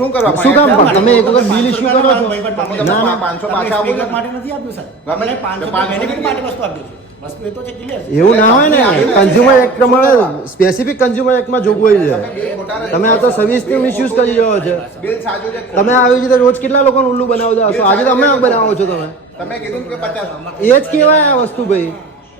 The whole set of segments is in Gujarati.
શું કરવા શું કામ પણ તમે એક વખત બિલ ઇશ્યુ કરો છો? ના ના 500 પાછા આપું છું. માટે નથી આપ્યું સર. ગમે તે 500 બેનિફિટ માટે વસ્તુ આપ્યું છે. વસ્તુ એ તો છે ક્લિયર છે. એવું ના હોય ને, કન્ઝ્યુમર એક્ટ પ્રમાણે સ્પેસિફિક કન્ઝ્યુમર એક્ટમાં જોગવાઈ છે. તમે આ તો સર્વિસનો મિસયુઝ કરી રહ્યો છે. બિલ સાચું છે. તમે આવી રીતે રોજ કેટલા લોકોને ઉલ્લુ બનાવો છો? આજે તમે બનાવો છો. તમે કીધું કે 50 એ જ કહેવાય આ વસ્તુ ભાઈ.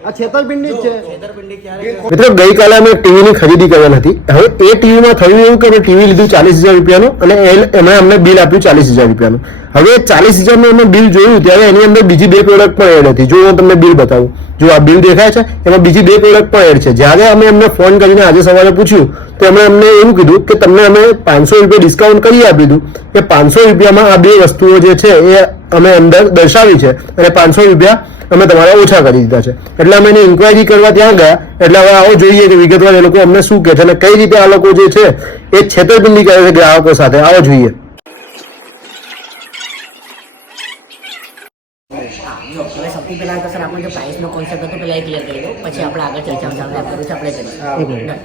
આ છેતરપિંડી જ છે. છેતરપિંડી ક્યારે મિત્રો ગઈકાલે અમે ટીવીની ખરીદી કરેલ હતી. હવે એ ટીવીમાં થયું એવું કે અમે ટીવી લીધું 40,000 રૂપિયાનું અને એમણે અમને બિલ આપ્યું 40,000 રૂપિયાનું. હવે 40,000નું અમે બિલ જોયું ત્યારે એની અંદર બીજી 2 પ્રોડક્ટ પણ એડ હતી. જો હું તમને બિલ બતાવું, જો આ બિલ દેખાય છે એમાં બીજી 2 પ્રોડક્ટ પણ એડ છે. જ્યારે અમે એમને ફોન કરીને આજે સવારે પૂછ્યું તો એમણે અમને એવું કીધું કે તમને અમે 500 રૂપિયા ડિસ્કાઉન્ટ કરી આપી દીધું કે 500 રૂપિયામાં આ 2 વસ્તુઓ જે છે એ અમે અંદર દર્શાવી છે અને 500 રૂપિયા અમે તમારા ઓછા કરી દીધા છે. એટલે અમે એની ઇન્ક્વાયરી કરવા ત્યાં ગયા. એટલે હવે આવો જોઈએ કે વિગતવાર એ લોકો અમને શું કહે છે અને કઈ રીતે આ લોકો જે છે એ છેતરપિંડી કરે છે ગ્રાહકો સાથે. આવો જોઈએ. જો હવે સૌથી પહેલા તો સર આપણે જો પ્રાઇસનો કોન્સેપ્ટ હતો પહેલા એ ક્લિયર કરી દો, પછી આપણે આગળ ચર્ચા ચાલુ કરવું છે આપણે કરીએ.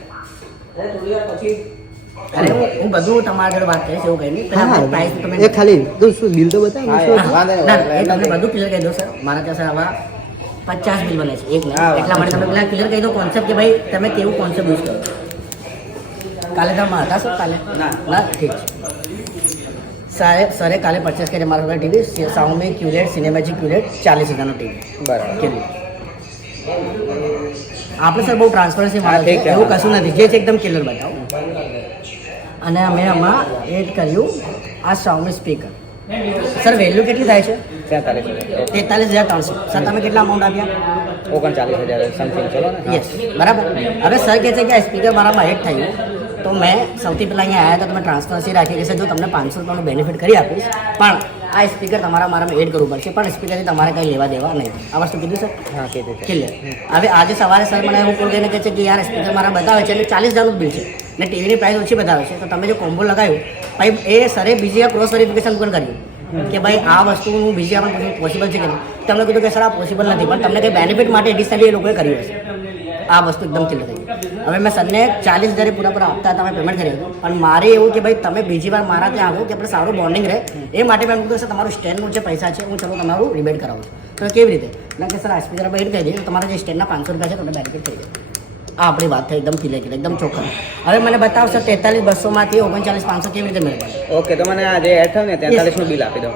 અરે હું બધું તમારા જોડે વાત કરીશ, એવું કઈ નહીં. પહેલા પ્રાઇસ તમે એ ખાલી શું બિલ તો બતાવો. ના એ તમને બધું ક્લિયર કહી દો સર. મારા ત્યાં સર આવા 50 બિલ બને છે એક નહીં. એટલા માટે તમે પહેલા ક્લિયર કહી દો કોન્સેપ્ટ કે ભાઈ તમે કેવું કોન્સેપ્ટ યુઝ કરો. કાલે તમે હતા સર? કાલે ના ઠીક છે. સરે કાલે પરચેસ કરી મારા TV Xiaomi QLED cinematic QLED 40,000નું ટીવી. બરાબર. આપણે સર બહુ ટ્રાન્સપરન્સી મારે છે, એવું કશું નથી, જે છે એકદમ ક્લિયર બતાવો. અને અમે આમાં એડ કર્યું આ સાઉમી સ્પીકર. સર વેલ્યુ કેટલી થાય છે? 43,300. સર તમે કેટલા અમાઉન્ટ આપ્યા? 39,000 સમથિંગ. ચલો ને. યસ બરાબર. હવે સર કહે છે કે આ સ્પીકર મારામાં એડ થયું તો મેં સૌથી પહેલાં અહીંયા આવ્યા તો તમે ટ્રાન્સપરન્સી રાખી કે જો તમને 500 રૂપિયાનું બેનિફિટ કરી આપીશ, પણ આ સ્પીકર મારામાં એડ કરવું પડશે, પણ સ્પીકરથી તમારે કંઈ લેવા દેવા નહીં. આ વસ્તુ કીધું સર? હા કીધું. ક્લિયર. હવે આજે સવારે સર મને એવું કોલ કરીને કહે છે કે યાર સ્પીકર મારા બતાવે છે અને 40,000નું બિલ છે ને ટીવીની પ્રાઇસ ઓછી બતાવે છે, તો તમે જો કોમ્બો લગાવ્યું ભાઈ એ સરે બીજી આ ક્રોસ વેરિફિકેશન પણ કર્યું કે ભાઈ આ વસ્તુ હું બીજી આપણે પોસિબલ છે કે નહીં. તમને કીધું કે સર આ પોસિબલ નથી, પણ તમને કંઈ બેનિફિટ માટે એડિશનલી એ લોકોએ કર્યું હશે. આ વસ્તુ એકદમ ક્લિયર થઈ. હવે મેં સરને 40,000 પૂરા આપતા તમે પેમેન્ટ કરી હતું, પણ મારે એવું કે ભાઈ તમે બીજી વાર મારા ત્યાં આવો કે આપણે સારું બોન્ડિંગ રહે એ માટે મેં કીધું સર તમારું સ્ટેન્ડનું જે પૈસા છે હું ચલો તમારું રિબેટ કરાવું છું. તો કેવી રીતે? કારણ કે સર આ સ્પીકર પર એડ કરી દઈએ તો તમારા જે સ્ટેન્ડના 500 રૂપિયા છે તમને બેનિફિટ થઈ જાય. આ આપણી વાત થઈ એકદમ ક્લિયર એકદમ ચોખ્ખા. હવે મને બતાવો સર 43,200માંથી 39,500 કેવી રીતે મેળવે? ઓકે તો મને આ જે એડ થયું ને 43નું બિલ આપી દો.